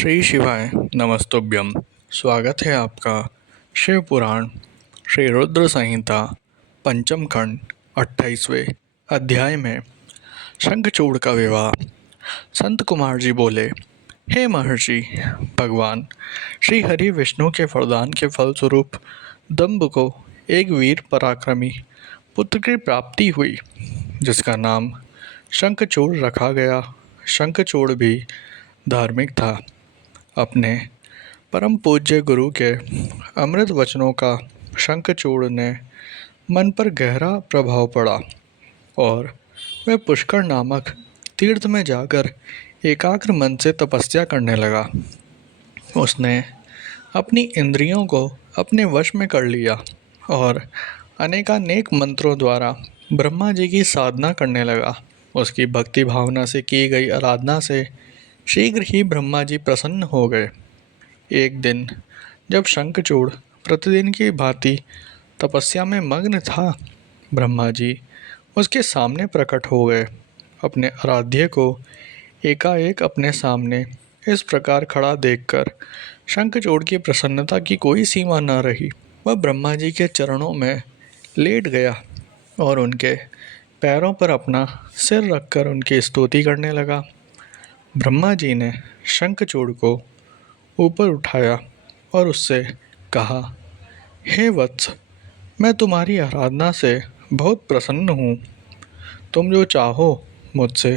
श्री शिवाय नमस्तुभ्यम। स्वागत है आपका शिव पुराण श्री रुद्र संहिता पंचम खंड 28वें अध्याय में शंखचूड़ का विवाह। संत कुमार जी बोले, हे महर्षि, भगवान श्री हरि विष्णु के वरदान के फलस्वरूप दंभ को एक वीर पराक्रमी पुत्र की प्राप्ति हुई, जिसका नाम शंखचूड़ रखा गया। शंखचूड़ भी धार्मिक था। अपने परम पूज्य गुरु के अमृत वचनों का शंखचूड़ ने मन पर गहरा प्रभाव पड़ा और वह पुष्कर नामक तीर्थ में जाकर एकाग्र मन से तपस्या करने लगा। उसने अपनी इंद्रियों को अपने वश में कर लिया और अनेकानेक मंत्रों द्वारा ब्रह्मा जी की साधना करने लगा। उसकी भक्ति भावना से की गई आराधना से शीघ्र ही ब्रह्मा जी प्रसन्न हो गए। एक दिन जब शंखचूड़ प्रतिदिन की भांति तपस्या में मग्न था, ब्रह्मा जी उसके सामने प्रकट हो गए। अपने आराध्य को एकाएक अपने सामने इस प्रकार खड़ा देखकर शंखचूड़ की प्रसन्नता की कोई सीमा न रही। वह ब्रह्मा जी के चरणों में लेट गया और उनके पैरों पर अपना सिर रखकर उनकी स्तुति करने लगा। ब्रह्मा जी ने शंखचूड़ को ऊपर उठाया और उससे कहा, हे वत्स, मैं तुम्हारी आराधना से बहुत प्रसन्न हूँ। तुम जो चाहो मुझसे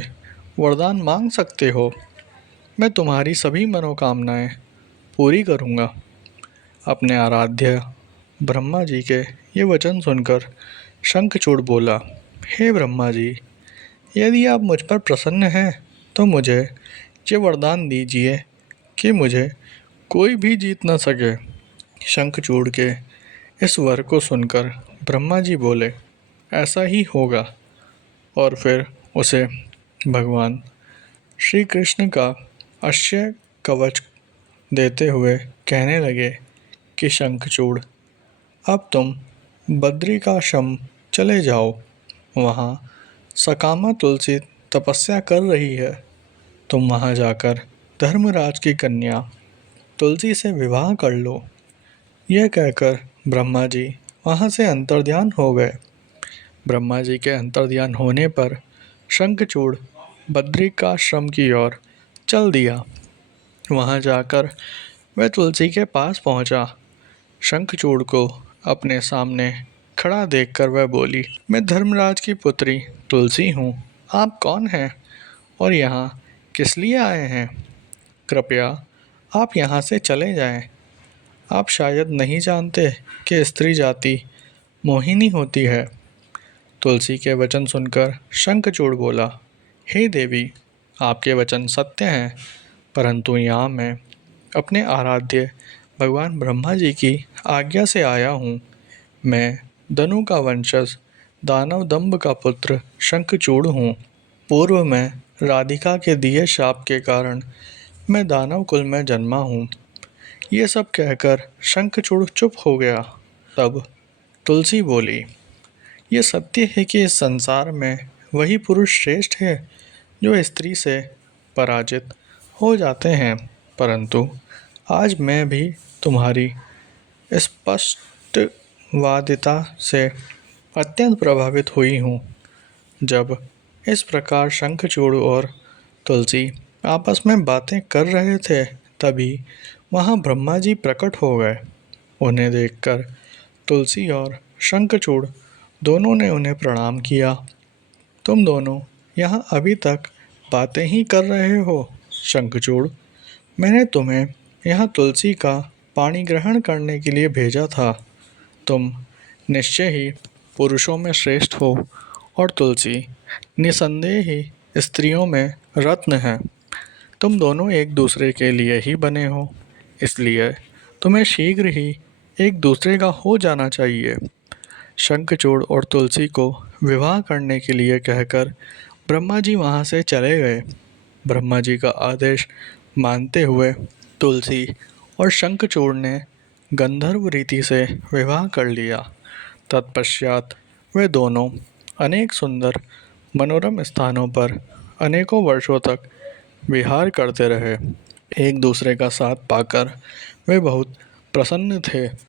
वरदान मांग सकते हो। मैं तुम्हारी सभी मनोकामनाएं पूरी करूँगा। अपने आराध्य ब्रह्मा जी के ये वचन सुनकर शंखचूड़ बोला, हे ब्रह्मा जी, यदि आप मुझ पर प्रसन्न हैं तो मुझे ये वरदान दीजिए कि मुझे कोई भी जीत न सके। शंखचूड़ के इस वर को सुनकर ब्रह्मा जी बोले, ऐसा ही होगा। और फिर उसे भगवान श्री कृष्ण का अक्षय कवच देते हुए कहने लगे कि शंखचूड़, अब तुम बद्रिकाश्रम चले जाओ। वहाँ सकामा तुलसी तपस्या कर रही है। तुम वहाँ जाकर धर्मराज की कन्या तुलसी से विवाह कर लो। यह कहकर ब्रह्मा जी वहाँ से अंतर्ध्यान हो गए। ब्रह्मा जी के अंतर्ध्यान होने पर शंखचूड़ बद्रिकाश्रम की ओर चल दिया। वहाँ जाकर वह तुलसी के पास पहुँचा। शंखचूड़ को अपने सामने खड़ा देखकर वह बोली, मैं धर्मराज की पुत्री तुलसी हूँ। आप कौन हैं और यहाँ किस लिए आए हैं? कृपया आप यहाँ से चले जाएं। आप शायद नहीं जानते कि स्त्री जाति मोहिनी होती है। तुलसी के वचन सुनकर शंखचूड़ बोला, हे देवी, आपके वचन सत्य हैं, परंतु यहाँ मैं अपने आराध्य भगवान ब्रह्मा जी की आज्ञा से आया हूँ। मैं दनु का वंशज दानव दंभ का पुत्र शंखचूड़ हूँ। पूर्व में राधिका के दिए शाप के कारण मैं दानव कुल में जन्मा हूँ। ये सब कहकर शंखचूड़ चुप हो गया। तब तुलसी बोली, ये सत्य है कि इस संसार में वही पुरुष श्रेष्ठ है जो स्त्री से पराजित हो जाते हैं, परंतु आज मैं भी तुम्हारी स्पष्टवादिता से अत्यंत प्रभावित हुई हूँ। जब इस प्रकार शंखचूड़ और तुलसी आपस में बातें कर रहे थे, तभी वहाँ ब्रह्मा जी प्रकट हो गए। उन्हें देखकर तुलसी और शंखचूड़ दोनों ने उन्हें प्रणाम किया। तुम दोनों यहाँ अभी तक बातें ही कर रहे हो। शंखचूड़, मैंने तुम्हें यहाँ तुलसी का पानी ग्रहण करने के लिए भेजा था। तुम निश्चय ही पुरुषों में श्रेष्ठ हो और तुलसी निसंदेह ही स्त्रियों में रत्न है। तुम दोनों एक दूसरे के लिए ही बने हो, इसलिए तुम्हें शीघ्र ही एक दूसरे का हो जाना चाहिए। शंखचूड़ और तुलसी को विवाह करने के लिए कहकर ब्रह्मा जी वहाँ से चले गए। ब्रह्मा जी का आदेश मानते हुए तुलसी और शंखचूड़ ने गंधर्व रीति से विवाह कर लिया। तत्पश्चात वे दोनों अनेक सुंदर मनोरम स्थानों पर अनेकों वर्षों तक विहार करते रहे। एक दूसरे का साथ पाकर वे बहुत प्रसन्न थे।